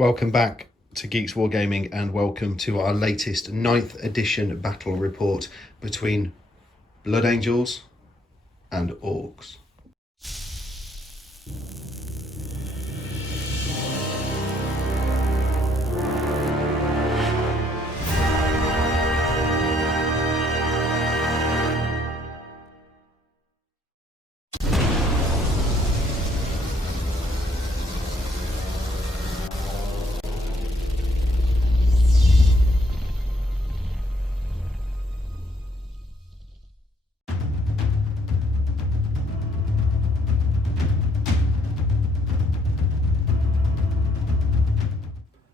Welcome back to Geeks Wargaming and welcome to our latest 9th edition battle report between Blood Angels and Orks.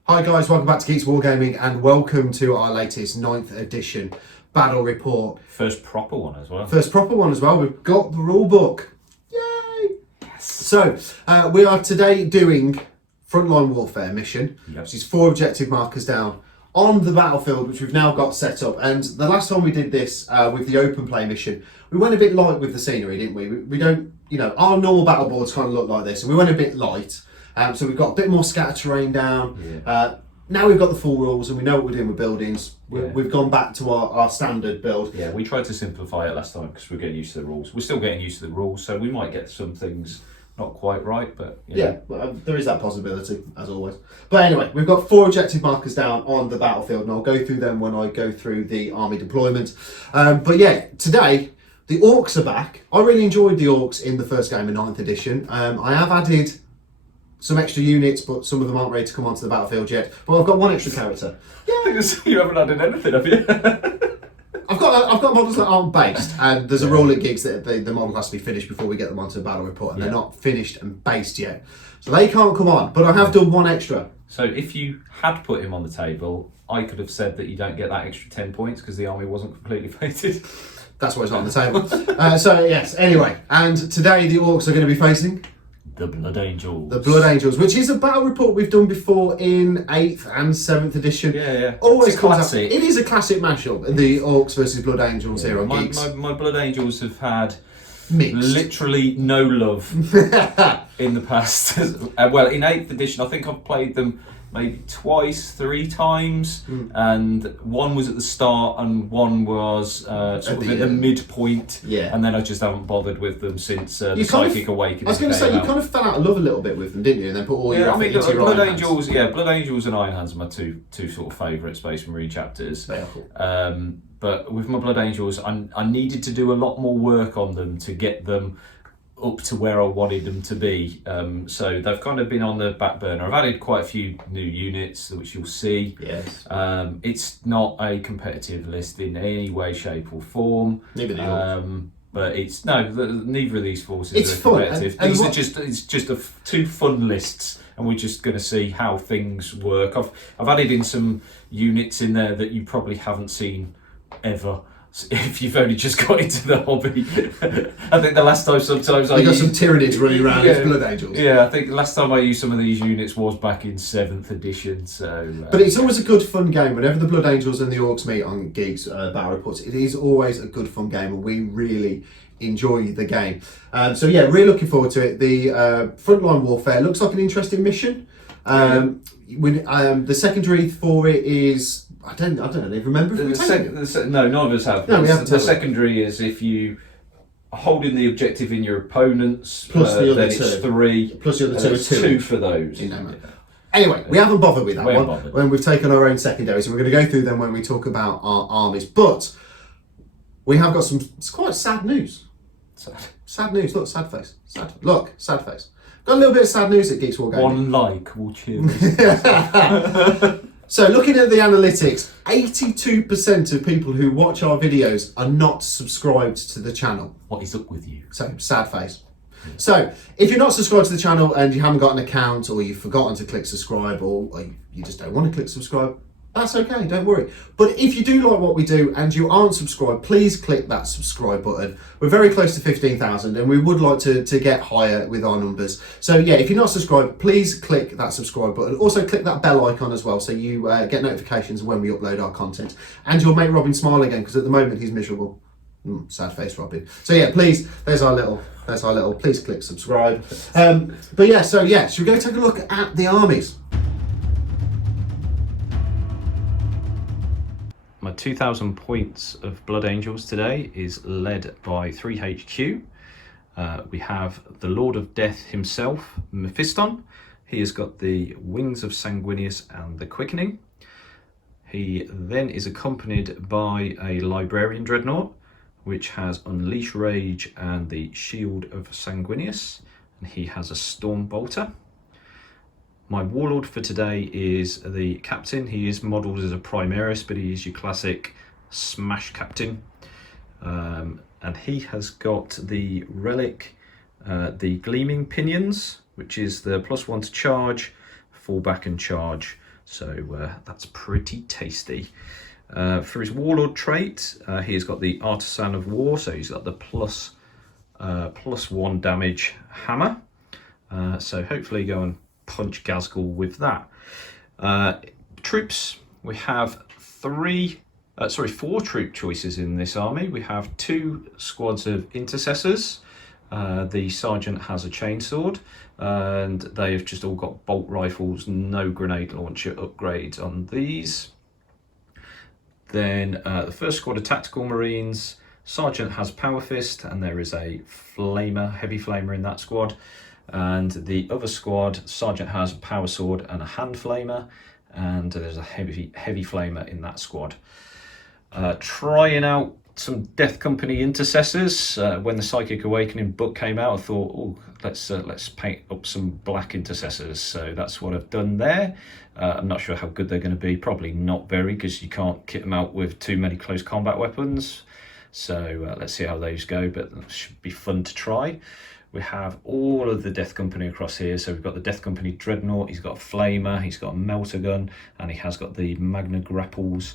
Hi guys, welcome back to Geeks Wargaming and welcome to our latest 9th edition battle report. First proper one as well. We've got the rule book. Yay! Yes. So, we are today doing Frontline Warfare mission, which is 4 objective markers down on the battlefield, which we've now got set up. And the last time we did this with the open play mission, we went a bit light with the scenery, didn't we? We don't, our normal battle boards kind of look like this, and we went a bit light. So we've got a bit more scatter terrain down. Yeah. Now we've got the full rules and we know what we're doing with buildings. We've gone back to our standard build. Yeah, we tried to simplify it last time because we're getting used to the rules. We're still getting used to the rules, so we might get some things not quite right, but there is that possibility, as always. But anyway, we've got 4 objective markers down on the battlefield, and I'll go through them when I go through the army deployment. But yeah, today the Orks are back. I really enjoyed the Orks in the first game of 9th edition. I have added some extra units, but some of them aren't ready to come onto the battlefield yet. But I've got one extra character. Yeah, you haven't added anything, have you? I've got models that aren't based, and there's a rule at Geeks that the model has to be finished before we get them onto the battle report, and they're not finished and based yet, so they can't come on. But I have done one extra. So if you had put him on the table, I could have said that you don't get that extra 10 points because the army wasn't completely fated. That's why it's not on the table. So yes, anyway, and today the Orks are going to be facing the Blood Angels. The Blood Angels, which is a battle report we've done before in 8th and 7th edition. Yeah. Always it's a classic. It is a classic mashup, the Orks versus Blood Angels here on Geeks. My Blood Angels have had mixed. Literally no love in the past. Well, in 8th edition, I think I've played them maybe 3 times, and one was at the start and one was sort of at the midpoint, and then I just haven't bothered with them since the Psychic Awakening. I was going to say, you kind of fell out of love a little bit with them, didn't you? And then put all your effort into your Blood Angels, Blood Angels and Iron Hands are my two sort of favourite Space Marine chapters. They are cool. But with my Blood Angels, I needed to do a lot more work on them to get them up to where I wanted them to be. So they've kind of been on the back burner. I've added quite a few new units, which you'll see. Yes. It's not a competitive list in any way, shape or form. Neither the Orks. But neither of these forces are fun. competitive. It's just 2 fun lists, and we're just going to see how things work. I've added in some units in there that you probably haven't seen ever if you've only just got into the hobby. I think the last time sometimes I got some Tyranids running around as Blood Angels. Yeah, I think the last time I used some of these units was back in 7th edition. So, but it's always a good fun game. Whenever the Blood Angels and the Orks meet on Geeks battle reports, it is always a good fun game, and we really enjoy the game. So yeah, really looking forward to it. The Frontline Warfare looks like an interesting mission. The secondary for it is, I don't know. Do you remember if we taken it? No, none of us have. No, we haven't. The secondary is if you are holding the objective in your opponents, plus the other then 2. It's 3. Plus the other 2 is 2 for those. Anyway, we haven't bothered with that one when we've taken our own secondary, so we're going to go through them when we talk about our armies. But we have got some quite sad news. Sad news. Look, sad face. Sad face. Got a little bit of sad news at Geeks Wargaming. 1 like will cheer us. So looking at the analytics, 82% of people who watch our videos are not subscribed to the channel. What is up with you? So, sad face. So, if you're not subscribed to the channel and you haven't got an account, or you've forgotten to click subscribe, or you just don't want to click subscribe, that's okay, don't worry. But if you do like what we do and you aren't subscribed, please click that subscribe button. We're very close to 15,000 and we would like to get higher with our numbers. So yeah, if you're not subscribed, please click that subscribe button. Also click that bell icon as well, so you get notifications when we upload our content. And you'll make Robin smile again, because at the moment he's miserable. Sad face Robin. So yeah, please, there's our little, please click subscribe. But yeah, should we go take a look at the armies? 2000 points of Blood Angels today is led by 3HQ. We have the Lord of Death himself, Mephiston. He has got the Wings of Sanguinius and the Quickening. He then is accompanied by a Librarian Dreadnought, which has Unleash Rage and the Shield of Sanguinius, and he has a Storm Bolter. My Warlord for today is the Captain. He is modelled as a Primaris, but he is your classic Smash Captain. And he has got the Relic, the Gleaming Pinions, which is the +1 to charge, fall back and charge. So that's pretty tasty. For his Warlord trait, he has got the Artisan of War, so he's got the +1 damage hammer. So hopefully go and punch Gazgul with that. Troops, we have four troop choices in this army. We have 2 squads of intercessors. The sergeant has a chainsword, and they've just all got bolt rifles, no grenade launcher upgrades on these. Then the first squad of tactical marines, sergeant has power fist, and there is a flamer, heavy flamer in that squad. And the other squad, sergeant has a power sword and a hand flamer, and there's a heavy flamer in that squad. Trying out some Death Company intercessors. When the Psychic Awakening book came out, I thought, oh, let's paint up some black intercessors. So that's what I've done there. I'm not sure how good they're going to be. Probably not very, because you can't kit them out with too many close combat weapons. So let's see how those go, but it should be fun to try. We have all of the Death Company across here. So we've got the Death Company Dreadnought, he's got a flamer, he's got a melter gun, and he has got the Magna Grapples.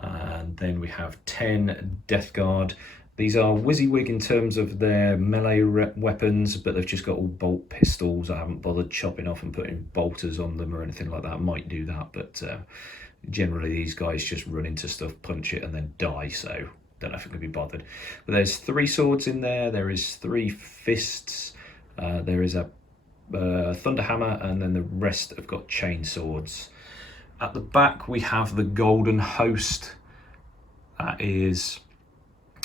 And then we have 10 Death Guard. These are WYSIWYG in terms of their melee weapons, but they've just got all bolt pistols. I haven't bothered chopping off and putting bolters on them or anything like that. I might do that, but generally these guys just run into stuff, punch it, and then die. So don't know if it can be bothered. But there's 3 swords in there. There is 3 fists. There is a thunder hammer, and then the rest have got chain swords. At the back we have the Golden Host. That is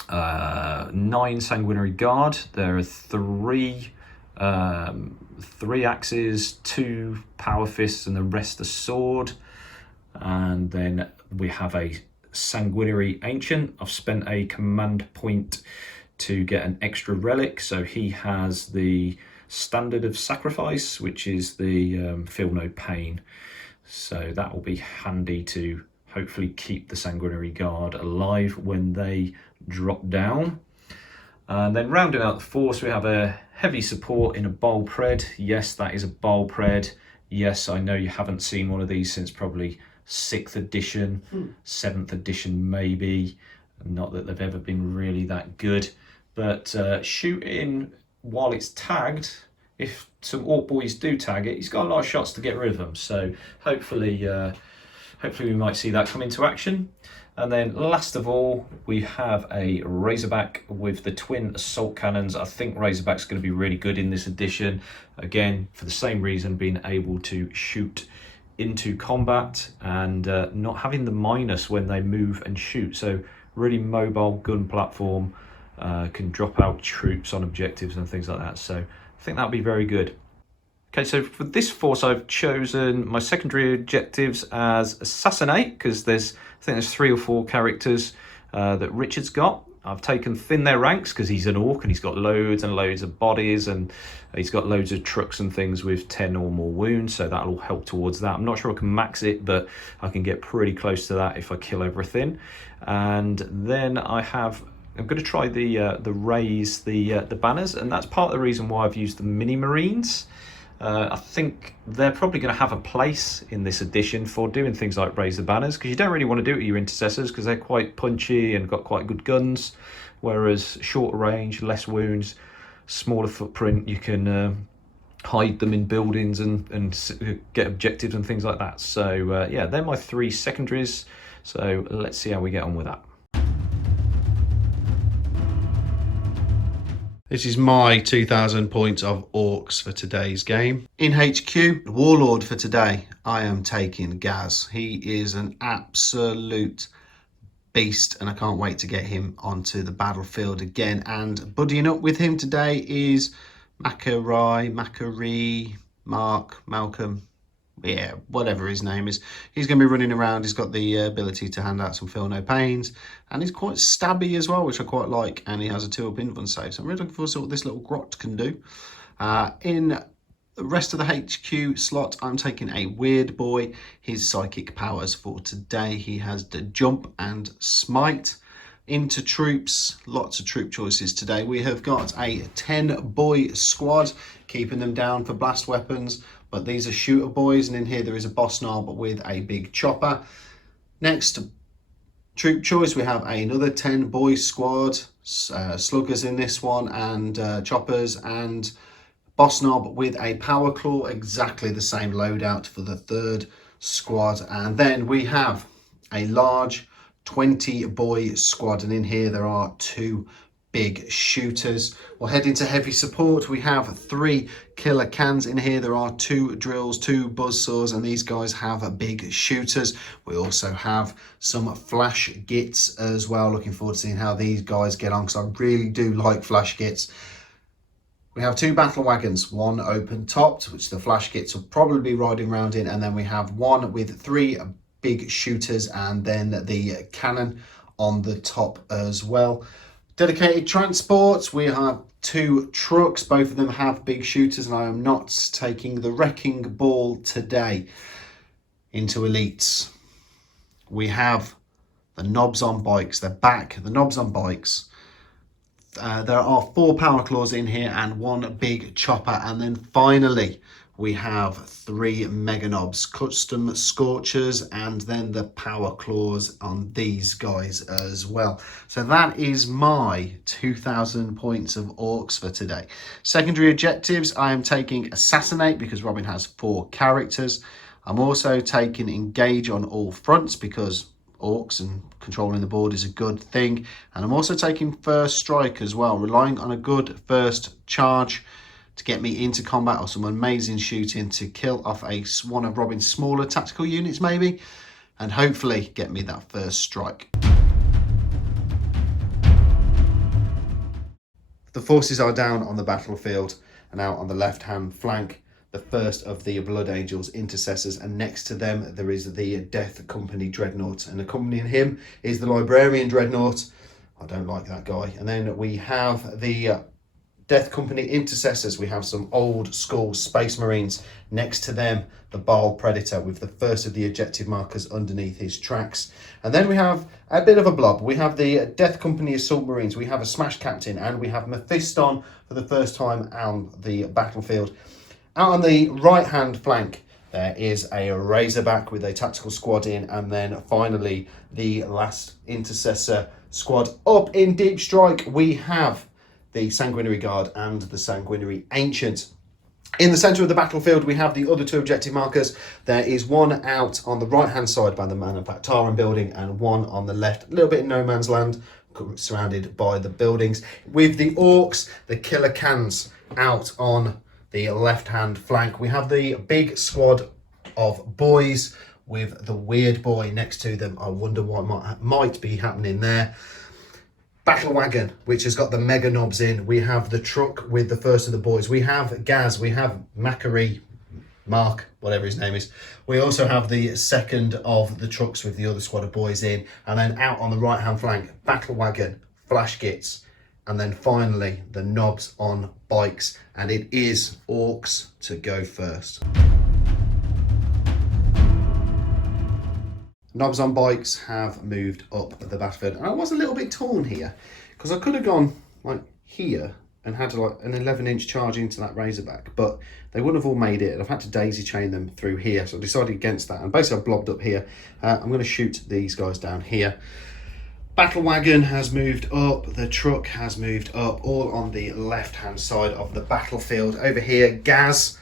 9 Sanguinary Guard. There are 3 axes, 2 power fists, and the rest are sword. And then we have a Sanguinary Ancient. I've spent a command point to get an extra relic, so he has the Standard of Sacrifice, which is the Feel No Pain. So that will be handy to hopefully keep the Sanguinary Guard alive when they drop down. And then rounding out the force, we have a heavy support in a Bile Pred. Yes, that is a Bile Pred. Yes, I know you haven't seen one of these since probably 6th edition, 7th edition maybe. Not that they've ever been really that good. But shooting while it's tagged, if some Orc boys do tag it, he's got a lot of shots to get rid of them. So hopefully we might see that come into action. And then last of all, we have a Razorback with the twin assault cannons. I think Razorback's going to be really good in this edition. Again, for the same reason, being able to shoot into combat and not having the minus when they move and shoot. So really mobile gun platform, can drop out troops on objectives and things like that. So I think that'll be very good. Okay, so for this force, I've chosen my secondary objectives as Assassinate, because I think there's 3 or 4 characters that Richard's got. I've taken Thin Their Ranks because he's an Orc and he's got loads and loads of bodies, and he's got loads of trucks and things with 10 or more wounds, so that'll help towards that. I'm not sure I can max it, but I can get pretty close to that if I kill everything. And then I'm going to try the raise the banners, and that's part of the reason why I've used the mini marines. I think they're probably going to have a place in this edition for doing things like raise the banners, because you don't really want to do it with your intercessors because they're quite punchy and got quite good guns, whereas shorter range, less wounds, smaller footprint, you can hide them in buildings and get objectives and things like that. So yeah, they're my 3 secondaries, so let's see how we get on with that. This is my 2000 points of Orks for today's game. In HQ, Warlord for today, I am taking Gaz. He is an absolute beast, and I can't wait to get him onto the battlefield again. And buddying up with him today is Malcolm, yeah, whatever his name is. He's going to be running around. He's got the ability to hand out some feel no pains, and he's quite stabby as well, which I quite like, and he has a 2-up invuln save, so I'm really looking forward to what this little grot can do. In the rest of the HQ slot, I'm taking a weird boy. His psychic powers for today, he has the jump and smite. Into troops, lots of troop choices today. We have got a 10-boy squad, keeping them down for blast weapons, but these are shooter boys, and in here there is a boss knob with a big chopper. Next troop choice, we have another 10-boy squad, sluggers in this one, and choppers, and boss knob with a power claw, exactly the same loadout for the third squad. And then we have a large 20-boy squad, and in here there are 2 big shooters. We'll head into heavy support. We have 3 killer cans in here. There are 2 drills, 2 buzzsaws, and these guys have big shooters. We also have some flash gits as well. Looking forward to seeing how these guys get on, because I really do like flash gits. We have 2 battle wagons, one open topped, which the flash gits will probably be riding around in, and then we have one with 3 big shooters and then the cannon on the top as well. Dedicated transports, we have 2 trucks, both of them have big shooters, and I am not taking the wrecking ball today. Into elites, we have the knobs on bikes. They're back, the knobs on bikes. There are 4 power claws in here and 1 big chopper, and then finally we have 3 mega knobs, custom scorchers, and then the power claws on these guys as well. So that is my 2000 points of orcs for today. Secondary objectives, I am taking assassinate because Robin has 4 characters. I'm also taking engage on all fronts because orcs and controlling the board is a good thing, and I'm also taking first strike as well, relying on a good first charge to get me into combat or some amazing shooting to kill off one of Robin's smaller tactical units maybe, and hopefully get me that first strike. The forces are down on the battlefield and out on the left hand flank. The first of the Blood Angels intercessors, and next to them there is the Death Company Dreadnought, and accompanying him is the Librarian Dreadnought. I don't like that guy. And then we have the Death Company intercessors. We have some old school Space Marines. Next to them, the Baal Predator with the first of the objective markers underneath his tracks. And then we have a bit of a blob. We have the Death Company Assault Marines. We have a Smash Captain, and we have Mephiston for the first time on the battlefield. Out on the right hand flank there is a Razorback with a tactical squad in, and then finally the last intercessor squad. Up in deep strike we have the Sanguinary Guard and the Sanguinary Ancient. In the centre of the battlefield we have the other 2 objective markers. There is one out on the right hand side by the Manufactorum building, and one on the left, a little bit in no man's land, surrounded by the buildings, with the orcs, the killer cans, out on the left hand flank. We have the big squad of boys with the weird boy next to them. I wonder what might be happening there. Battle wagon, which has got the mega knobs in. We have the truck with the first of the boys. We have Gaz, we have Mark, whatever his name is. We also have the second of the trucks with the other squad of boys in, and then out on the right hand flank, battle wagon, flash gits, and then finally the knobs on bikes, and it is orcs to go first. Knobs on bikes have moved up the battlefield, and I was a little bit torn here because I could have gone like here and had like an 11-inch charge into that Razorback, but they wouldn't have all made it, and I've had to daisy chain them through here, so I decided against that, and basically I've blobbed up here. I'm going to shoot these guys down here. Battle wagon has moved up, the truck has moved up, all on the left hand side of the battlefield. Over here, Gaz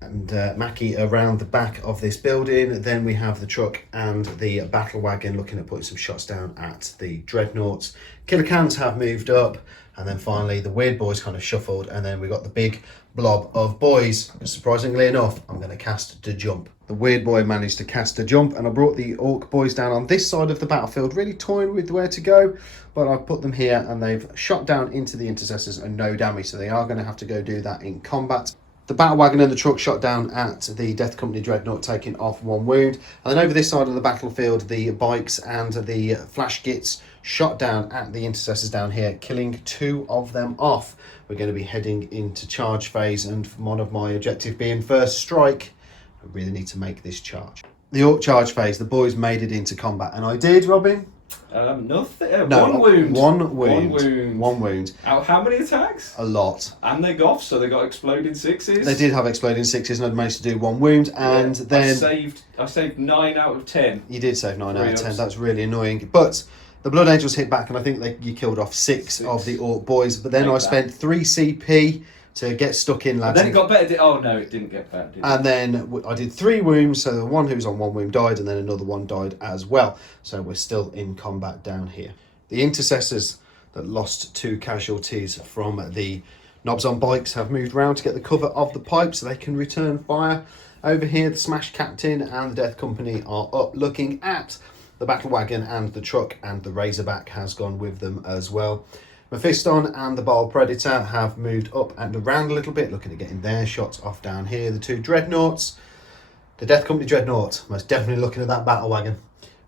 and Mackie around the back of this building. Then we have the truck and the battle wagon looking at putting some shots down at the dreadnoughts. Killer cans have moved up. And then finally the weird boys kind of shuffled, and then we got the big blob of boys. Surprisingly enough, I'm going to cast the jump. The weird boy managed to cast a jump, and I brought the orc boys down on this side of the battlefield, really toying with where to go, but I've put them here and they've shot down into the intercessors and no damage, so they are going to have to go do that in combat. The battle wagon and the truck shot down at the Death Company Dreadnought, taking off 1 wound. And then over this side of the battlefield, the bikes and the flash gits shot down at the intercessors down here, killing 2 of them off. We're going to be heading into charge phase, and one of my objectives being first strike, I really need to make this charge. The orc charge phase, the boys made it into combat, and I did, Robin. Nothing. No, 1 wound. 1 wound. 1 wound. 1 wound. Out how many attacks? A lot. And they got so they got exploding 6s. They did have exploding 6s, and I'd managed to do 1 wound, and then I saved 9 out of 10. You did save 9 out of 10. Ups. That's really annoying. But the Blood Angels hit back, and I think you killed off 6 of the orc boys. But then I spent 3 CP to get stuck in, lads. And then it got better. Oh no, it didn't get better. And then I did 3 wounds, so the one who was on 1 wound died, and then another one died as well. So we're still in combat down here. The intercessors that lost 2 casualties from the knobs on bikes have moved round to get the cover of the pipe so they can return fire. Over here, the Smash Captain and the Death Company are up looking at the battle wagon and the truck, and the Razorback has gone with them as well. Mephiston and the Bile Predator have moved up and around a little bit, looking at getting their shots off down here. The 2 Dreadnoughts, the Death Company Dreadnought, most definitely looking at that battle wagon.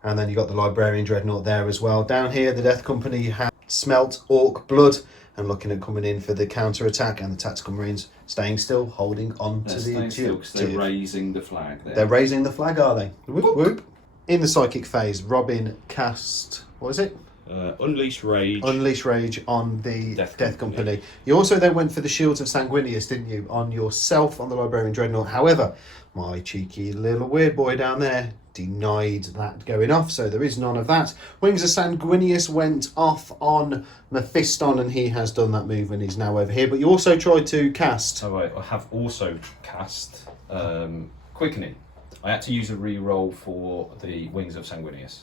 And then you got the Librarian Dreadnought there as well. Down here, the Death Company have smelt orc blood and looking at coming in for the counter-attack, and the Tactical Marines staying still, holding on to the objective. They're raising the flag there. They're raising the flag, are they? Whoop, whoop. In the psychic phase, Robin cast, what is it? Unleash Rage. Unleash Rage on the Death Company. Yeah. You also then went for the Shields of Sanguinius, didn't you? On yourself, on the Librarian Dreadnought. However, my cheeky little weird boy down there denied that going off, so there is none of that. Wings of Sanguinius went off on Mephiston, and he has done that move and he's now over here. But you also tried to cast... Oh, I have also cast Quickening. I had to use a re-roll for the Wings of Sanguinius.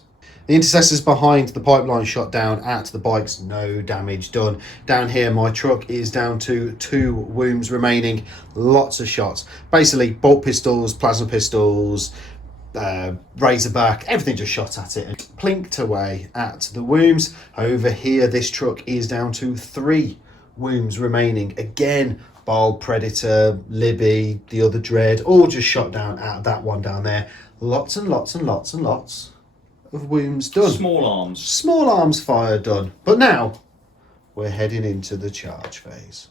The intercessors behind the pipeline shot down at the bikes, no damage done. Down here, my truck is down to 2 wounds remaining, lots of shots. Basically, bolt pistols, plasma pistols, Razorback, everything just shot at it and plinked away at the wounds. Over here, this truck is down to 3 wounds remaining. Again, Bile Predator, Libby, the other Dread, all just shot down at that one down there. Lots and lots and lots and lots of wounds done. Small arms fire done. But now we're heading into the charge phase.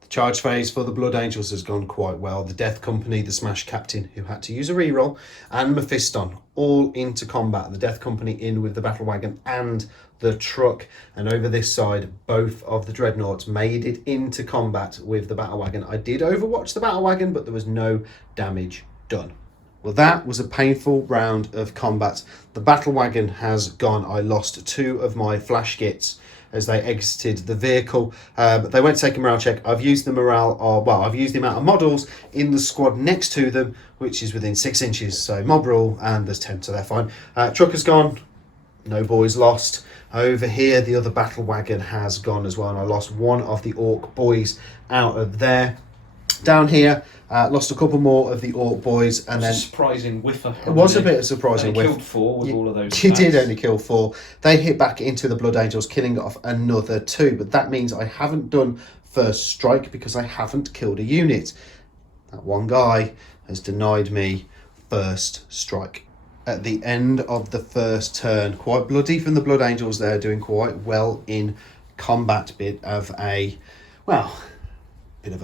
The charge phase for the Blood Angels has gone quite well. The Death Company, the Smash Captain, who had to use a reroll, and Mephiston all into combat. The Death Company in with the battle wagon and the truck, and over this side both of the Dreadnoughts made it into combat with the battle wagon. I did overwatch the battle wagon, but there was no damage done. Well, that was a painful round of combat. The battle wagon has gone. I lost 2 of my flash gits as they exited the vehicle. They went to take a morale check. I've used the I've used the amount of models in the squad next to them, which is within 6 inches. So mob rule, and there's 10, so they're fine. Truck has gone. No boys lost. Over here, the other battle wagon has gone as well, and I lost 1 of the orc boys out of there. Down here, lost a couple more of the orc boys, and then a surprising whiffer. It was a bit of surprising whiff. Killed 4 with all of those. You did only kill 4. They hit back into the Blood Angels, killing off another 2. But that means I haven't done first strike because I haven't killed a unit. That one guy has denied me first strike. At the end of the first turn, quite bloody from the Blood Angels there, doing quite well in combat. Bit of a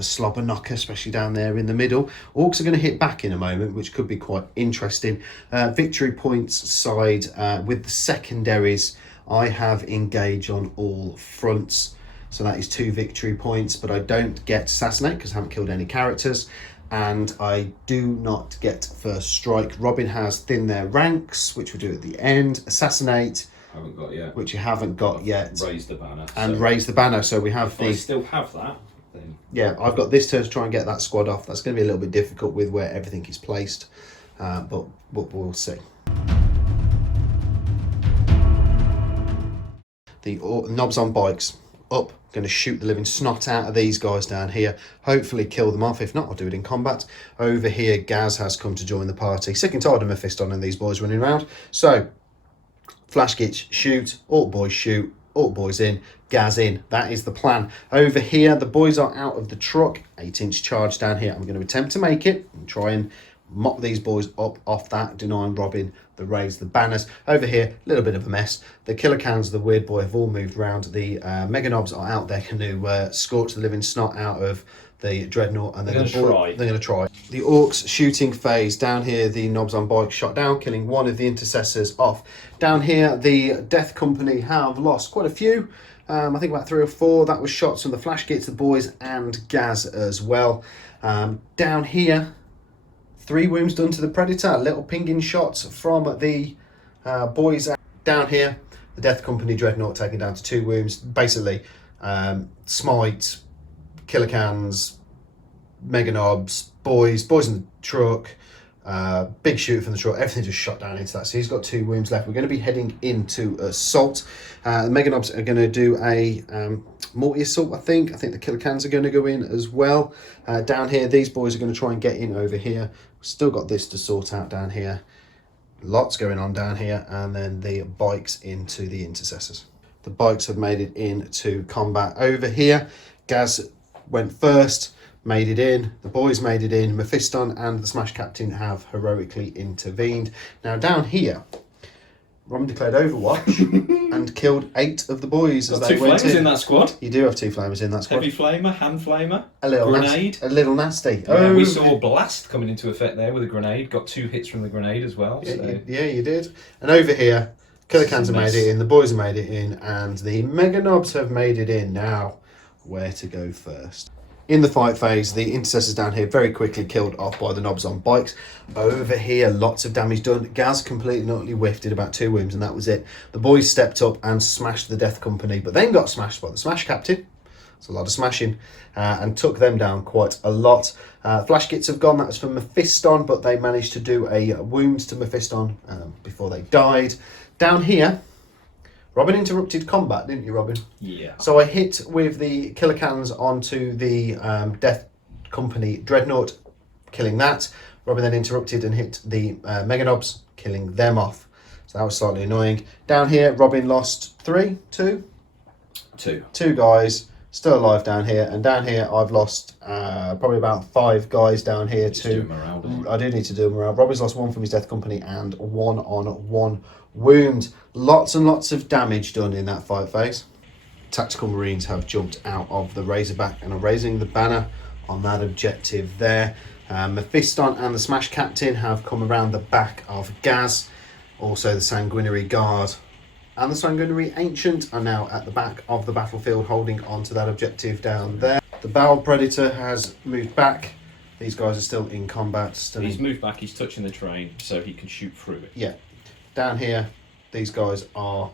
slobber knocker, especially down there in the middle. Orks are going to hit back in a moment, which could be quite interesting. Victory points side, with the secondaries, I have engaged on all fronts. So that is 2 victory points, but I don't get assassinate because I haven't killed any characters. And I do not get first strike. Robin has thin their ranks, which we'll do at the end. Assassinate, haven't got yet. which you haven't got yet. Raise the banner. And raise the banner. So we have I still have that. Then. Yeah, I've got this turn to try and get that squad off. That's going to be a little bit difficult with where everything is placed, but we'll see. The knobs on bikes up. Going to shoot the living snot out of these guys down here. Hopefully kill them off. If not, I'll do it in combat. Over here, Gaz has come to join the party. Sick and tired of Mephiston and these boys running around. So, Flash Gits shoot, Orc boys shoot, Orc boys in, Gaz in. That is the plan. Over here, the boys are out of the truck. 8-inch charge down here. I'm going to attempt to make it and try and mop these boys up off that, denying Robin the raise the banners. Over here, a little bit of a mess. The killer cans, the weird boy, have all moved round. The mega knobs are out there, going to scorch the living snot out of the dreadnought, and they're going to try. The orcs shooting phase down here. The knobs on bike shot down, killing one of the intercessors off. Down here, the death company have lost quite a few. I think about 3 or 4. That was shots from the Flash Gits, the boys, and Gaz as well. Down here, 3 wounds done to the Predator. Little pinging shots from the boys. Down here, the Death Company Dreadnought taken down to 2 wounds. Basically, Smite, Killer Cans, Mega Knobs, boys in the truck, big shooter from the truck. Everything just shot down into that. So he's got 2 wounds left. We're going to be heading into assault. The Mega Knobs are going to do a multi-assault, I think. I think the Killer Cans are going to go in as well. Down here, these boys are going to try and get in over here. Still got this to sort out down here. Lots going on down here. And then the bikes into the intercessors. The bikes have made it into combat over here. Gaz went first, made it in. The boys made it in. Mephiston and the Smash Captain have heroically intervened. Now down here, Robin declared Overwatch and killed 8 of the boys as they went in. 2 flamers in that squad. You do have 2 flamers in that squad. Heavy flamer, hand flamer, a little grenade. A little nasty. Yeah, we saw Blast coming into effect there with a grenade. Got 2 hits from the grenade as well. Yeah, So. yeah, you did. And over here, Killer Cans have made it in, the boys have made it in, and the Mega Knobs have made it in. Now, where to go first? In the fight phase, the intercessors down here very quickly killed off by the knobs on bikes. Over here, lots of damage done. Gaz completely and utterly whiffed, did about 2 wounds, and that was it. The boys stepped up and smashed the Death Company, but then got smashed by the Smash Captain. It's a lot of smashing, and took them down quite a lot. Flash Gits have gone. That was from Mephiston, but they managed to do a wound to Mephiston before they died. Down here, Robin interrupted combat, didn't you, Robin? Yeah. So I hit with the Killer Cans onto the Death Company Dreadnought, killing that. Robin then interrupted and hit the Mega Knobs, killing them off. So that was slightly annoying. Down here, Robin lost 2 guys, still alive down here. And down here, I've lost probably about 5 guys down here too. I do need to do them around. Robin's lost 1 from his Death Company and 1-on-1 wound. Lots and lots of damage done in that fight phase. Tactical Marines have jumped out of the Razorback and are raising the banner on that objective there. Mephiston and the Smash Captain have come around the back of Gaz. Also the Sanguinary Guard and the Sanguinary Ancient are now at the back of the battlefield holding on to that objective down there. The Bowl Predator has moved back. These guys are still in combat. He's moved back, he's touching the train so he can shoot through it. Yeah. Down here, these guys are...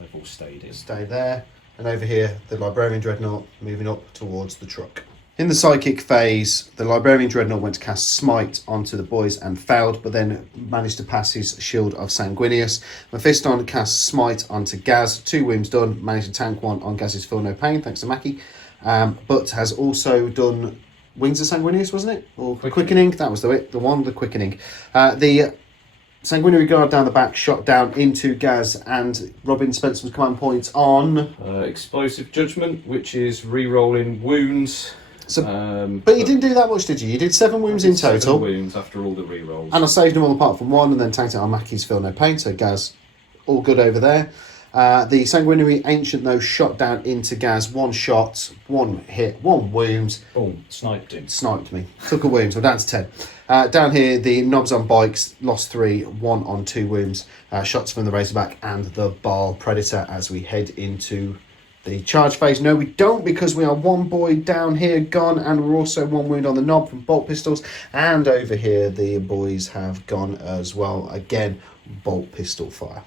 They've all stayed in. Stay there. And over here, the Librarian Dreadnought moving up towards the truck. In the Psychic phase, the Librarian Dreadnought went to cast Smite onto the boys and failed, but then managed to pass his Shield of Sanguinius. Mephiston cast Smite onto Gaz. 2 wounds done. Managed to tank 1 on Gaz's Feel No Pain, thanks to Mackie. But has also done Wings of Sanguinius, wasn't it? Or Quickening. That was the one, the Quickening. The Sanguinary Guard down the back shot down into Gaz, and Robin spent some command points on... Explosive Judgment, which is re-rolling wounds. So, but you didn't do that much, did you? You did 7 wounds in total. 7 wounds after all the re-rolls. And I saved them all apart from 1 and then tanked it on Mackie's Feel No Pain, so Gaz, all good over there. The Sanguinary Ancient, though, shot down into Gaz. 1 shot, 1 hit, 1 wound. Boom, sniped him. Sniped me. Took a wound, so down to 10. Down here, the Knobs on Bikes lost 3, 1 on 2 wounds. Shots from the Razorback and the Baal Predator as we head into the charge phase. No, we don't, because we are 1 boy down here gone, and we're also 1 wound on the knob from bolt pistols. And over here, the boys have gone as well. Again, bolt pistol fire.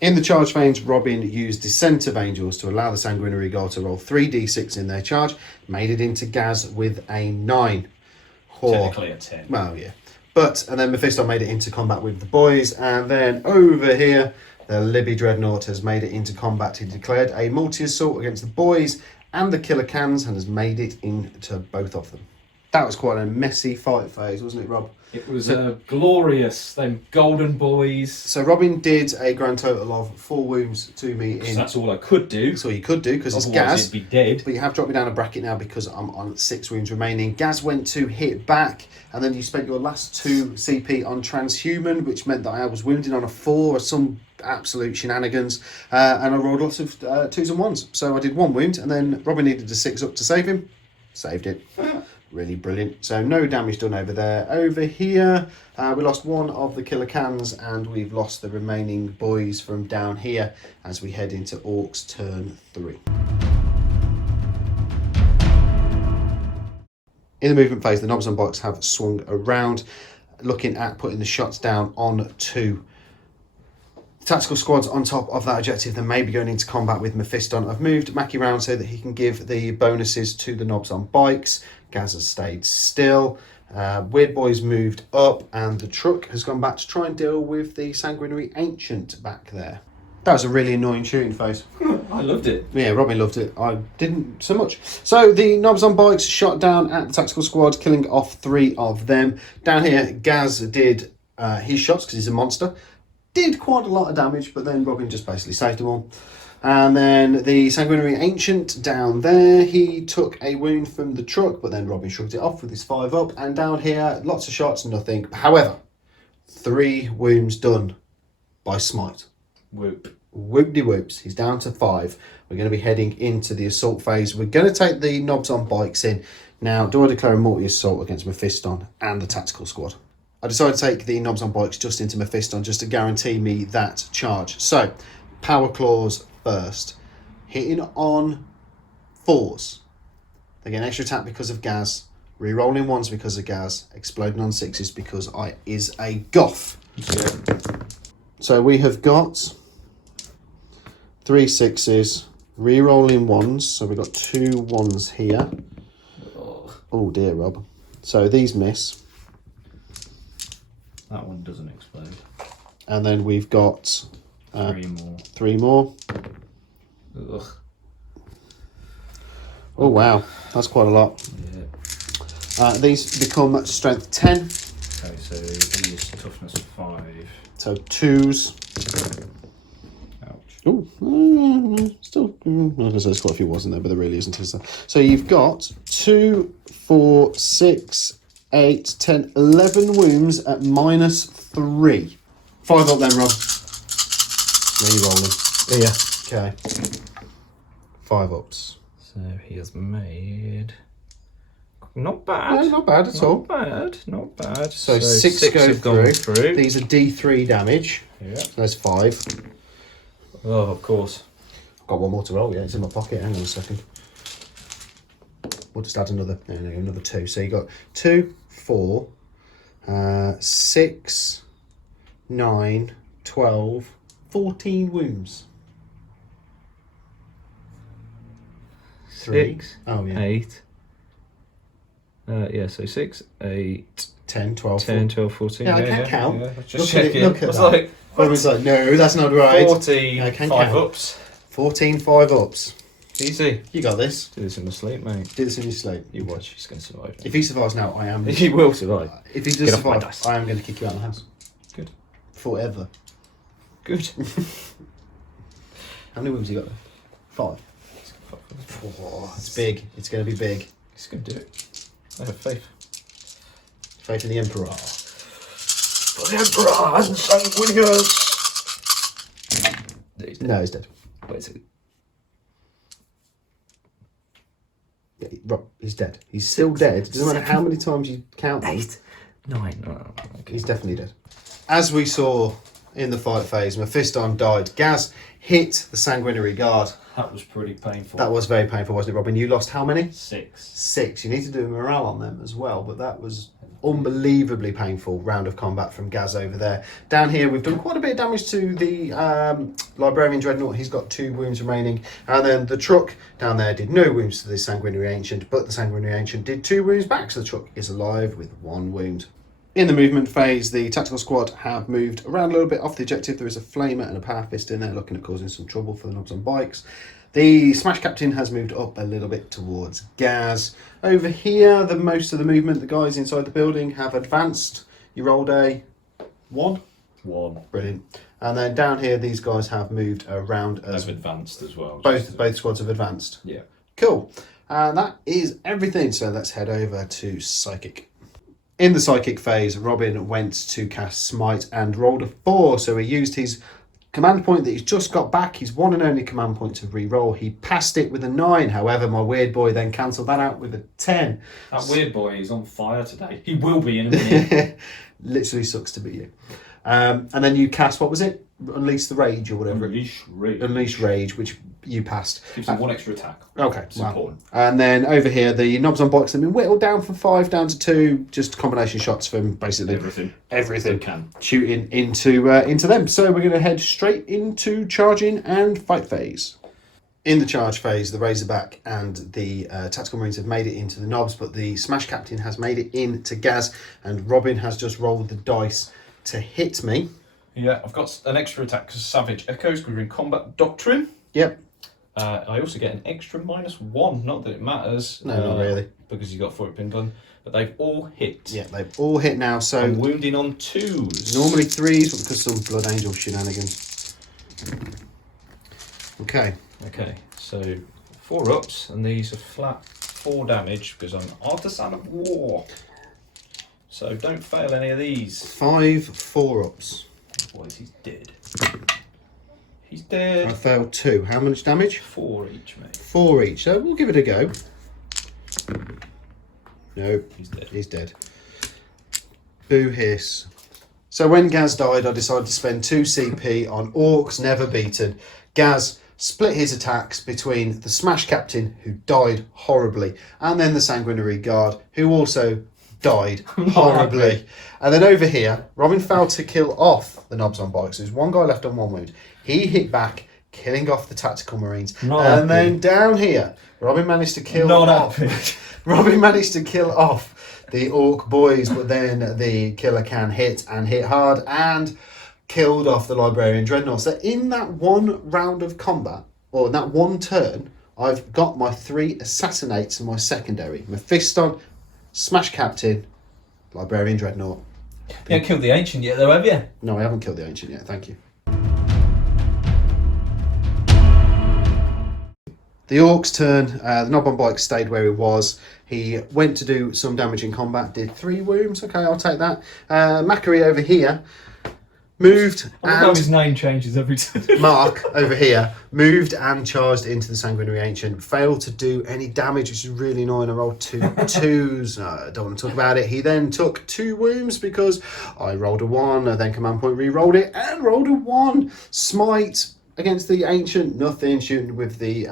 In the charge phase, Robin used Descent of Angels to allow the Sanguinary Guard to roll 3d6 in their charge. Made it into Gaz with a 9. Technically a 10. Well, yeah. And then Mephiston made it into combat with the boys. And then over here, The Libby Dreadnought has made it into combat. He declared a multi-assault against the boys and the killer cans and has made it into both of them. That was quite a messy fight phase, wasn't it, Rob? It was glorious, them golden boys. So Robin did a grand total of 4 wounds to me. That's all I could do. That's all you could do, because it's Otherwise Gaz. he'd be dead. But you have dropped me down a bracket now because I'm on 6 wounds remaining. Gaz went to hit back, and then you spent your last 2 CP on transhuman, which meant that I was wounded on a 4 or some absolute shenanigans, and I rolled lots of 2s and 1s. So I did 1 wound, and then Robin needed a 6 up to save him. Saved it. Really brilliant. So no damage done over there. Over here, we lost 1 of the killer cans, and we've lost the remaining boys from down here as we head into Orks turn 3. In the movement phase, the knobs and bikes have swung around, looking at putting the shots down on 2 tactical squads on top of that objective. Then maybe going into combat with Mephiston. I've moved Mackie round so that he can give the bonuses to the knobs on bikes. Gaz has stayed still. Weird Boy's moved up, and the truck has gone back to try and deal with the Sanguinary Ancient back there. That was a really annoying shooting phase. I loved it. Yeah, Robin loved it. I didn't so much. So the knobs on bikes shot down at the tactical squad, killing off 3 of them. Down here, Gaz did his shots because he's a monster. Did quite a lot of damage, but then Robin just basically saved them all. And then the Sanguinary Ancient down there, he took a wound from the truck, but then Robin shrugged it off with his 5 up. And down here, lots of shots, nothing. However, 3 wounds done by Smite. Whoop. Whoop-de-whoops. He's down to 5. We're going to be heading into the assault phase. We're going to take the knobs on bikes in. Now, do I declare a multi-assault against Mephiston and the tactical squad? I decided to take the knobs on bikes just into Mephiston just to guarantee me that charge. So, power claws first. Hitting on 4s. They get an extra attack because of Gaz. Rerolling 1s because of Gaz. Exploding on 6s because I is a goth. Yeah. So we have got 3 6s. Rerolling 1s. So we've got 2 1s here. Oh dear, Rob. So these miss. That one doesn't explode. And then we've got 3 more. 3 more. Ugh. Oh wow, that's quite a lot. Yeah. These become strength 10. Okay, so these toughness 5. So 2s. Ouch. Oh, still. There's quite a few wasn't there, but there really isn't, is there? So you've got 2, 4, 6, 8, 10, 11 wounds at -3. 5 up then, Rob. Rerolling. Yeah. Okay. 5 ups. So he has made... Not bad. Yeah, not bad at all. Not bad. So 6 go have gone through. These are D3 damage. Yeah. So that's 5. Oh, of course. I've got 1 more to roll, yeah, it's in my pocket. Hang on a second. We'll just add another 2. So you got 2, 4, 6, 9, 12, 14 wounds. 3. 6, Oh, yeah. 8. Yeah, so 6, 8, 10, 12, 10, 12, 14. Yeah, I can count. Yeah. Look Just at it, checking. look at I was that. like, I was like, no, that's not right. 14, I can 5 count. ups. 14, 5 ups. Easy. You got this. Do this in the sleep, mate. Do this in your sleep. You watch, he's going to survive. If he survives now, I am. He will survive. If he does Get off my survive, dice. I am going to kick you out of the house. Good. Forever. Good. How many wounds you got left? 5. Oh, it's big. It's going to be big. He's going to do it. I have faith. Faith in the Emperor. For the Emperor hasn't sanguineous. No, he's dead. Wait a second. Yeah, Rob, he's dead. He's still dead. Doesn't matter how many times you count them. 8, 9. No. Okay. He's definitely dead. As we saw in the fight phase, Mephiston died. Gaz hit the Sanguinary Guard. That was pretty painful. That was very painful, wasn't it, Robin? You lost how many? 6. 6. You need to do a morale on them as well, but that was unbelievably painful round of combat from Gaz over there. Down here, we've done quite a bit of damage to the Librarian Dreadnought. He's got 2 wounds remaining. And then the truck down there did no wounds to the Sanguinary Ancient, but the Sanguinary Ancient did 2 wounds back, so the truck is alive with 1 wound. In the movement phase, the tactical squad have moved around a little bit off the objective. There is a flamer and a power fist in there looking at causing some trouble for the knobs on bikes. The Smash Captain has moved up a little bit towards Gaz. Over here, most of the movement, the guys inside the building have advanced. You rolled a 1? 1. Brilliant. And then down here, these guys have moved around as They've advanced as well. both squads have advanced. Yeah. Cool. And that is everything. So let's head over to Psychic. In the Psychic phase, Robin went to cast Smite and rolled a 4. So he used his command point that he's just got back, his one and only command point to re-roll. He passed it with a 9. However, my weird boy then cancelled that out with a 10. That weird boy is on fire today. He will be in a minute. Literally sucks to be you. And then you cast, what was it? Unleash the Rage or whatever. Unleash Rage, which you passed. Gives him 1 extra attack. Okay, It's important. And then over here, the knobs on bikes have been whittled down from 5 down to 2. Just combination shots from basically everything. Can. Shooting into them. So we're going to head straight into charging and fight phase. In the charge phase, the Razorback and the Tactical Marines have made it into the knobs, but the Smash Captain has made it into Gaz, and Robin has just rolled the dice to hit me. Yeah, I've got an extra attack because Savage Echoes, because we're in Combat Doctrine. Yep. I also get an extra -1, not that it matters. No, not really. Because you got 4 pin gun, but they've all hit. Yeah, they've all hit now, so... I'm wounding on 2s. Normally 3s, but because some Blood Angel shenanigans. Okay. Okay, so 4 ups, and these are flat 4 damage because I'm Artisan of War. So don't fail any of these. 5 4-ups. Otherwise he's dead. He's dead. I failed 2. How much damage? 4 each, mate. 4 each. So we'll give it a go. No, He's dead. he's dead. Boo hiss. So when Gaz died, I decided to spend 2 CP on Orks Never Beaten. Gaz split his attacks between the Smash Captain, who died horribly, and then the Sanguinary Guard, who also died horribly. And then over here, Robin failed to kill off the knobs on bikes. There's one guy left on 1 wound. He hit back, killing off the Tactical Marines. Then down here, Robin managed to kill Robin managed to kill off the Orc boys, but then the killer can hit and hit hard and killed off the Librarian Dreadnought. So in that 1 round of combat, or in that 1 turn, I've got my 3 assassinates and my secondary. Mephiston, Smash Captain, Librarian Dreadnought. You haven't killed the Ancient yet though, have you? No, I haven't killed the Ancient yet, thank you. The Orc's turn, the knob on bike stayed where he was. He went to do some damage in combat, did 3 wounds. Okay, I'll take that. Macquarie over here moved How his name changes every time. Mark over here moved and charged into the Sanguinary Ancient. Failed to do any damage, which is really annoying. I rolled 2 2s. I don't want to talk about it. He then took 2 wounds because I rolled a 1, and then command point re-rolled it and rolled a 1. Smite against the Ancient, nothing. Shooting with the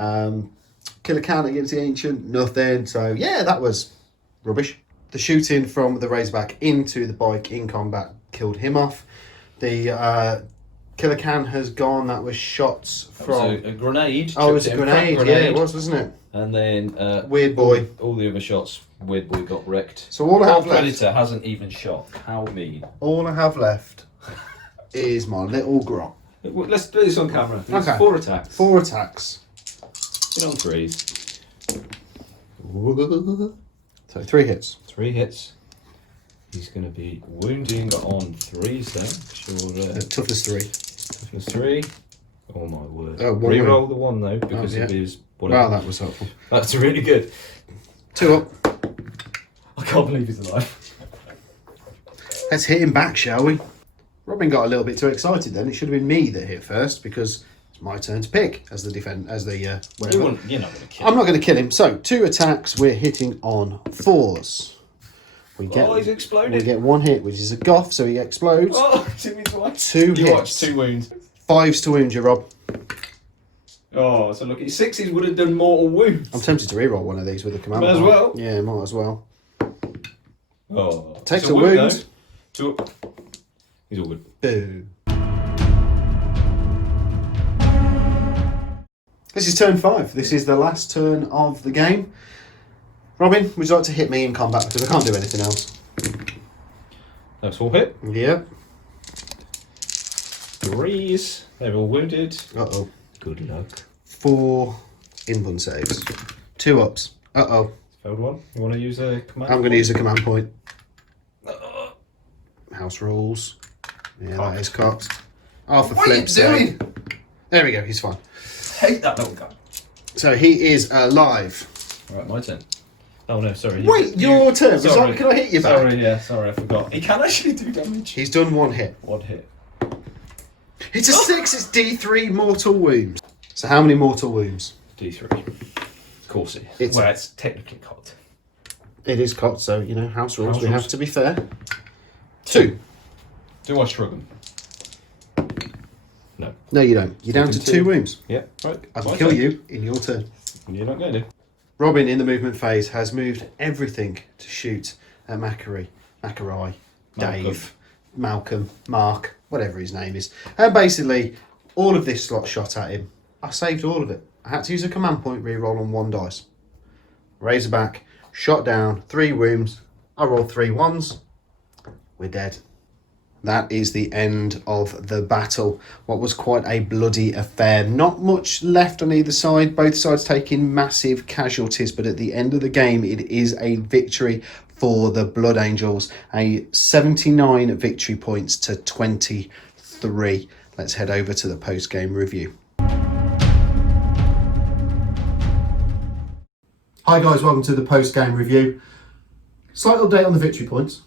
killer can against the Ancient, nothing. So yeah, that was rubbish. The shooting from the Razorback into the bike in combat killed him off. The killer can has gone. That was shots from a grenade. Oh, it was a grenade. Yeah, it was, wasn't it? And then Weird boy. All the other shots, Weird boy got wrecked. So all I have left. Predator hasn't even shot. How mean. All I have left is my little grot. Let's do this on camera. It's Okay. 4 attacks. 4 attacks. Hit on 3s. So 3 hits. 3 hits. He's going to be wounding on 3s then. Sure. Toughness 3. Toughness 3. Oh my word. Oh, 1 Reroll the 1 though because yeah. of his whatever. Wow, that was helpful. That's really good. 2 up. I can't believe he's alive. Let's hit him back, shall we? Robin got a little bit too excited then. It should have been me that hit first because it's my turn to pick as the whatever. You're not going to kill I'm not going to kill him. So 2 attacks. We're hitting on 4s. He's exploded. We get 1 hit, which is a goth, so he explodes. Oh, hit me twice. 2 You hits. watched 2 wounds. 5s to wound you, Rob. Oh, so look, 6s would have done mortal wounds. I'm tempted to reroll one of these with a command. Might as point. well. Yeah, might as well. Oh, Takes it's a wound. though. 2 up. He's all good. Boo. This is turn 5. This is the last turn of the game. Robin, would you like to hit me in combat because I can't do anything else? That's all hit. Yep. 3s. They're all wounded. Uh-oh. Good luck. 4 invuln saves. 2 ups. Uh-oh. Failed one. You want to use a command? I'm going to use a command point. House rules. Yeah, Cocked. that is cocked. Oh, for What are you flip's sake. doing? There we go, he's fine. Hate that little guy. So he is alive. Right, my turn. Oh no, sorry. Wait, your turn. Was Sorry. can I hit you back? Sorry, I forgot. He can actually do damage. He's done 1 hit. 1 hit. It's a 6, it's D3 mortal wounds. So how many mortal wounds? D3. Of course it is. It's- Well, it's technically cocked. It is cocked, so, you know, house rules, House we rules. have to be fair. 2. Do I shrug him? No. No, you don't. You're down to Continue. 2 wounds. Yeah, right. I will My kill turn. you in your turn. You're not going to. Robin, in the movement phase, has moved everything to shoot at Macquarie, Dave, Malcolm, Mark, whatever his name is. And basically, all of this slot shot at him. I saved all of it. I had to use a command point reroll on 1 dice. Razorback, shot down, 3 wounds. I rolled 3 1s. We're dead. That is the end of the battle. What was quite a bloody affair. Not much left on either side. Both sides taking massive casualties, but at the end of the game, it is a victory for the Blood Angels. A 79 victory points to 23. Let's head over to the post-game review. Hi guys, welcome to the post-game review. Slight update on the victory points.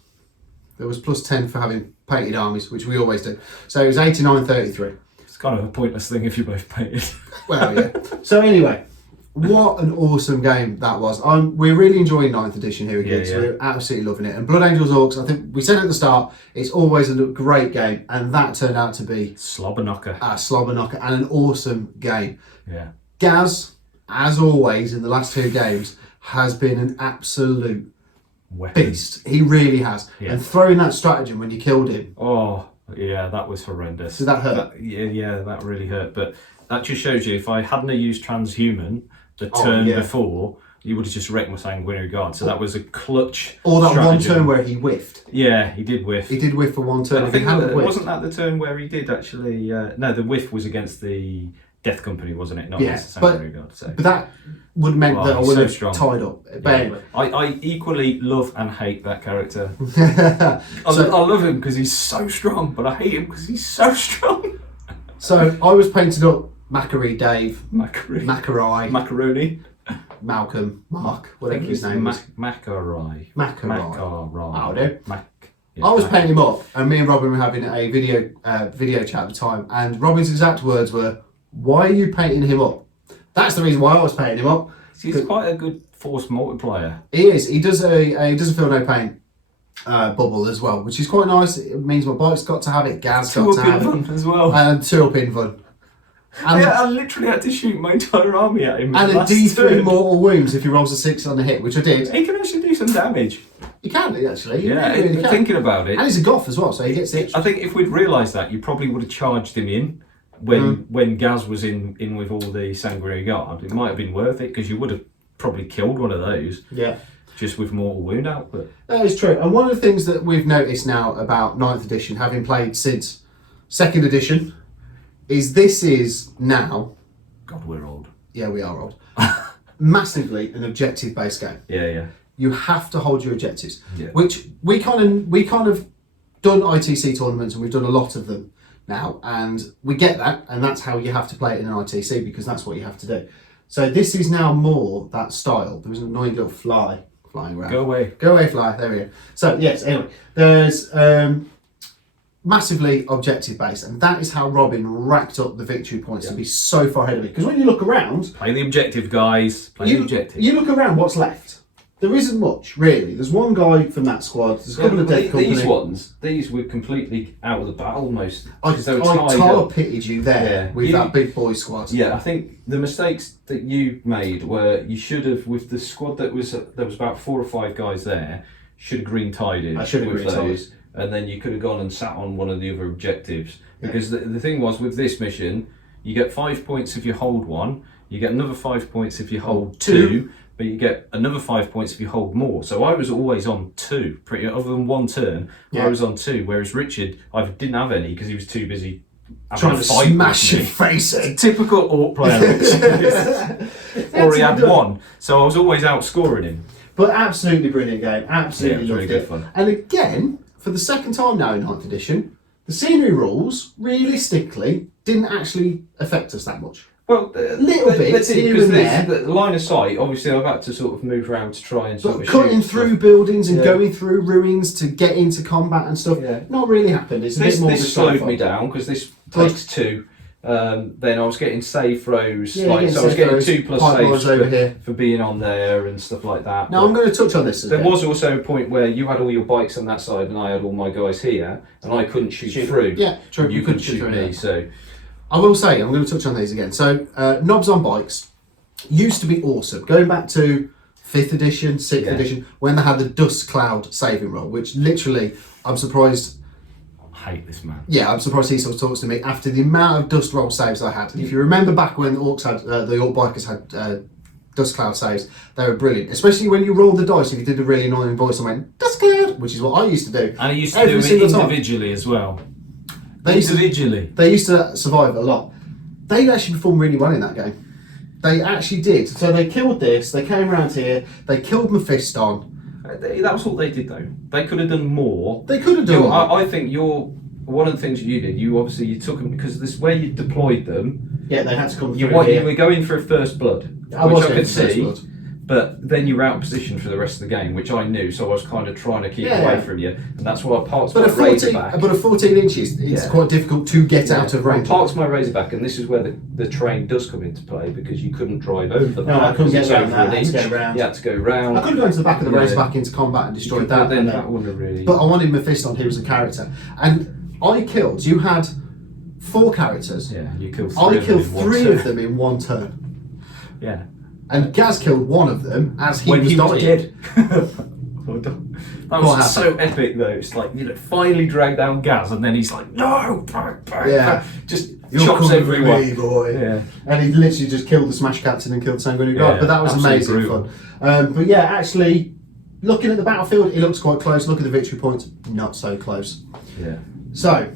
There was plus 10 for having painted armies, which we always do. So it was 89-33. It's kind of a pointless thing if you're both painted. Well, yeah. So anyway, what an awesome game that was. We're really enjoying 9th edition here at Geeks. Yeah. We're absolutely loving it. And Blood Angels Orks, I think we said at the start, it's always a great game. And that turned out to be Slobber knocker. a slobber knocker and an awesome game. Yeah. Gaz, as always in the last 2 games, has been an absolute Weapon. beast. He really has. Yeah. And throwing that stratagem when you killed him, Oh, yeah, that was horrendous. did that hurt? Yeah, that really hurt. But that just shows you, if I hadn't have used transhuman the Oh, turn yeah. before, you would have just wrecked my sanguinary guard. So that was a clutch. Or that one stratagem. turn where he whiffed. Yeah, he did whiff. He did whiff for 1 turn. I If he think hadn't that, whiffed, wasn't that the turn where he did actually? No, the whiff was against the Death Company, wasn't it? Not Yeah, against the but- sanguinary guard. So. but that would have meant Oh, that I he's would so have strong. tied up. But anyway. I equally love and hate that character. So- I love him because he's so strong, but I hate him because he's so strong. So I was painted up Macquarie, Dave, Macaroni. Macquarie, Malcolm, Mark, whatever his name is. Macarai. Macarai. I'll do. Yeah, I was painting him up, and me and Robin were having a video chat at the time, and Robin's exact words were, "Why are you painting him up?" That's the reason why I was painting him up. He's quite a good force multiplier. He is. He does a feel no pain bubble as well, which is quite nice. It means my bike's got to have it. Gaz got 2 to up in have it, fun as well. and 2 up in fun. And, Yeah, I literally had to shoot my entire army at him. and a last D3 turn. mortal wounds if he rolls a 6 on the hit, which I did. He can actually do some damage. He can do actually. He Yeah, really can. thinking about it, And he's a goth as well, so he gets it. I think if we'd realised that, you probably would have charged him in when Gaz was in with all the sanguinary guard. It might have been worth it because you would have probably killed one of those Yeah. just with mortal wound output. That is true. And one of the things that we've noticed now about 9th edition, having played since 2nd edition, is this is now, God, we're old. yeah, we are old, massively an objective-based game. Yeah. You have to hold your objectives, Yeah. which we kind of done ITC tournaments, and we've done a lot of them now, and we get that, and that's how you have to play it in an ITC, because that's what you have to do. So this is now more that style. There was an annoying little fly flying around. Go away. Go away, fly. There we go. So yes, anyway, there's massively objective based, and that is how Robin racked up the victory points to be so far ahead of me. Because when you look around, Play the objective, guys. Play the objective. you look around, what's left? There isn't much really. There's one guy from that squad. There's a couple of dead company. These ones, these were completely out of the battle most. I because they were tied tar up. pitted you there Yeah. with You- that big boy squad. Yeah, I think the mistakes that you made were you should have, with the squad that was there was about 4 or 5 guys there, should have green tided. I should have with green tided. those, and then you could have gone and sat on one of the other objectives. Because the thing was with this mission, you get 5 points if you hold one, you get another 5 points if you hold 2, but you get another 5 points if you hold more. So I was always on 2, pretty other than one turn. I was on 2, whereas Richard either didn't have any because he was too busy trying to smash your face in. Typical Orc player, or he had 1. So I was always outscoring him. But absolutely brilliant game. Absolutely loved really it. good fun. And again, for the second time now in 9th edition, the scenery rules realistically didn't actually affect us that much. Well, little bits here and there. The line of sight, obviously, I've had to sort of move around to try and sort But of cutting shoot through stuff. buildings and going through ruins to get into combat and stuff, Yeah. not really happened. It's a bit more This slowed me down because this takes 2. Then I was getting save throws, so I was getting 2+ saves for being on there and stuff like that. Now I'm going to touch on this. There was also a point where you had all your bikes on that side and I had all my guys here, and I couldn't shoot through. Yeah, true. You couldn't shoot me, so. I will say, I'm going to touch on these again. So, knobs on bikes used to be awesome. Going back to 5th edition, 6th edition, when they had the dust cloud saving roll, which literally, I'm surprised. I hate this man. Yeah, I'm surprised he still talks to me after the amount of dust roll saves I had. If you remember back when the Orcs had, the Orc bikers had dust cloud saves, they were brilliant. Especially when you rolled the dice, if you did a really annoying voice and went, dust cloud, which is what I used to do. And he used to do it individually as well. They used to survive a lot. They actually performed really well in that game. They actually did. So they killed this, they came around here, they killed Mephiston. That was all they did though. They could have done more. They could have done more. I think one of the things you did, you took them, because this where you deployed them. Yeah, they had to come through. You were going for a first blood, which I could see. Blood. But then you were out of position for the rest of the game, which I knew, so I was kind of trying to keep away from you, and that's why I parked my Razorback. But a 14 inches, it's quite difficult to get out of range. I parked my Razorback, and this is where the train does come into play, because you couldn't drive over that. No, I couldn't get around that. I had to go round. You had to go round. I could have gone to the back of the Razorback into combat and destroyed that. Then that wouldn't have really. But I wanted Mephiston, he was a character. And I killed, you had 4 characters. Yeah, you killed 3 I killed 3 of them in one turn. Yeah. And Gaz killed one of them as he was dying. Dead. That was so epic though. It's like, finally dragged down Gaz, and then he's like, no, just chops everyone. Me, boy. Yeah. And he literally just killed the Smash Captain and killed the Sanguinary Guard. But that was amazing brutal. fun. But yeah, actually, looking at the battlefield, it looks quite close. Look at the victory points, not so close. Yeah. So,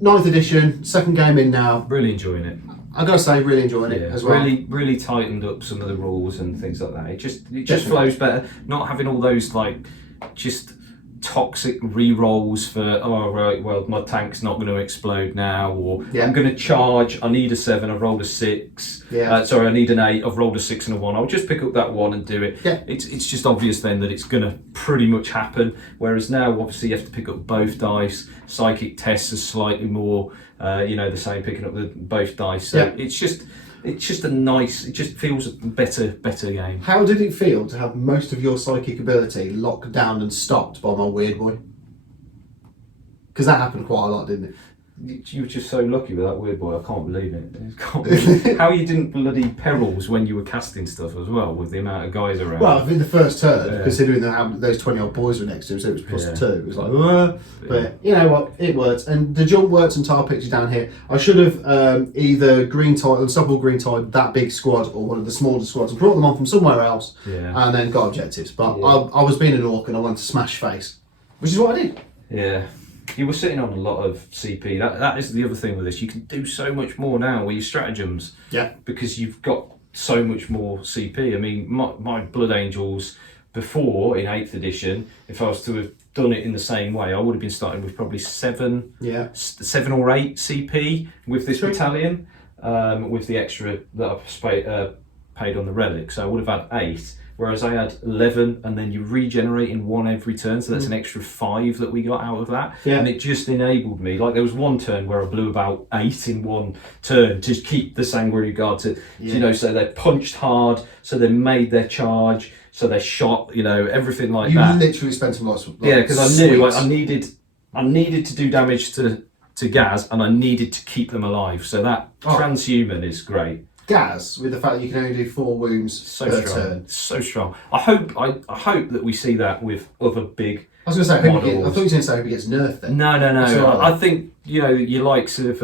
9th edition, second game in now. Really enjoying it. I gotta say, really enjoying it as well. Really tightened up some of the rules and things like that. It just flows better. Not having all those just toxic re-rolls for my tank's not going to explode now, or I'm going to charge. I need a 7. I've rolled a 6. I need an 8. I've rolled a 6 and a 1. I'll just pick up that 1 and do it. Yeah. It's just obvious then that it's going to pretty much happen. Whereas now, obviously, you have to pick up both dice. Psychic tests are slightly more. The same, picking up both dice. So it's just a nice. It just feels a better game. How did it feel to have most of your psychic ability locked down and stopped by my weird boy? Because that happened quite a lot, didn't it? You were just so lucky with that weird boy. I can't believe it. How you didn't bloody perils when you were casting stuff as well, with the amount of guys around. Well, in the first turn, considering that those 20 odd boys were next to him, so it was plus 2. It was like, but you know what? It works, and the jump works and tile pictures down here. I should have either green tide, unstoppable green tide, that big squad, or one of the smaller squads, and brought them on from somewhere else, and then got objectives. But I was being an orc and I wanted to smash face, which is what I did. Yeah. You were sitting on a lot of CP. That is the other thing with this. You can do so much more now with your stratagems. Yeah. Because you've got so much more CP. I mean, my Blood Angels before in 8th edition, if I was to have done it in the same way, I would have been starting with probably 7 or 8 CP with this battalion, with the extra that I paid on the relic. So I would have had 8. Whereas I had 11, and then you regenerate in 1 every turn, so that's an extra 5 that we got out of that. Yeah. And it just enabled me. Like, there was one turn where I blew about 8 in one turn to keep the Sanguinary Guard to, so they punched hard, so they made their charge, so they shot, everything like that. You literally spent some lots of because I knew I needed to do damage to Gaz, and I needed to keep them alive. So that transhuman is great. Gaz, with the fact that you can only do 4 wounds per turn. So strong. I hope that we see that with other big I was going to say, I thought you models. were going to say, I hope he gets nerfed then. No. So, I think, you know, your likes of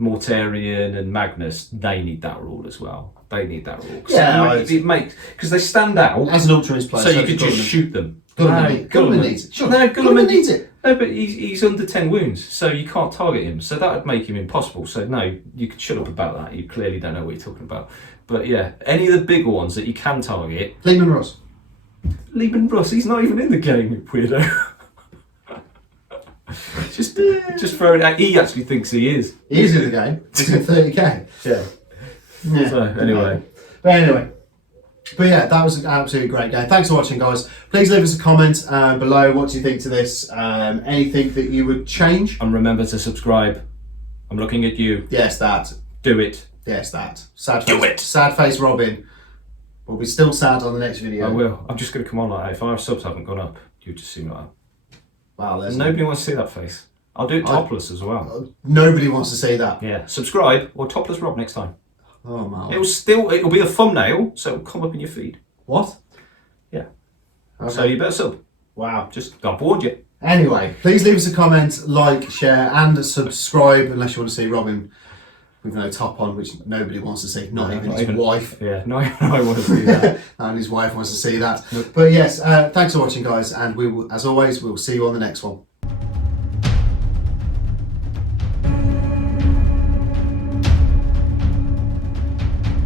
Mortarion and Magnus, they need that rule as well. They need that rule. Yeah, it makes, because they stand out. As an Ultramarines player, so you could just shoot them. Gulliman needs it. Sure. No, Gulliman needs it. No, but he's under 10 wounds, so you can't target him. So that would make him impossible. So no, you could shut up about that. You clearly don't know what you're talking about. But yeah, any of the bigger ones that you can target. Lehman Russ. Lehman Russ, he's not even in the game, you weirdo. just throw it out. He actually thinks he is. He is in the game. He's in 30k. Yeah. So anyway. But yeah, that was an absolutely great game. Thanks for watching, guys. Please leave us a comment below. What do you think to this? Anything that you would change? And remember to subscribe. I'm looking at you. Yes, that. Do it. Yes, that. Sad face. Do it. Sad face Robin. We'll be still sad on the next video. I will. I'm just going to come on like that. If our subs haven't gone up, you just see that. Wow, there's Nobody wants to see that face. I'll do it topless as well. Nobody wants to see that. Yeah. Subscribe or topless Rob next time. Oh man. It'll be a thumbnail, so it'll come up in your feed. What? Yeah. Okay. So you better sub. Wow. Just got warned you. Anyway, please leave us a comment, like, share, and subscribe unless you want to see Robin with no top on, which nobody wants to see, not even his wife. Yeah, no, I want to see that. And his wife wants to see that. But yes, thanks for watching, guys, and we will, as always, we'll see you on the next one.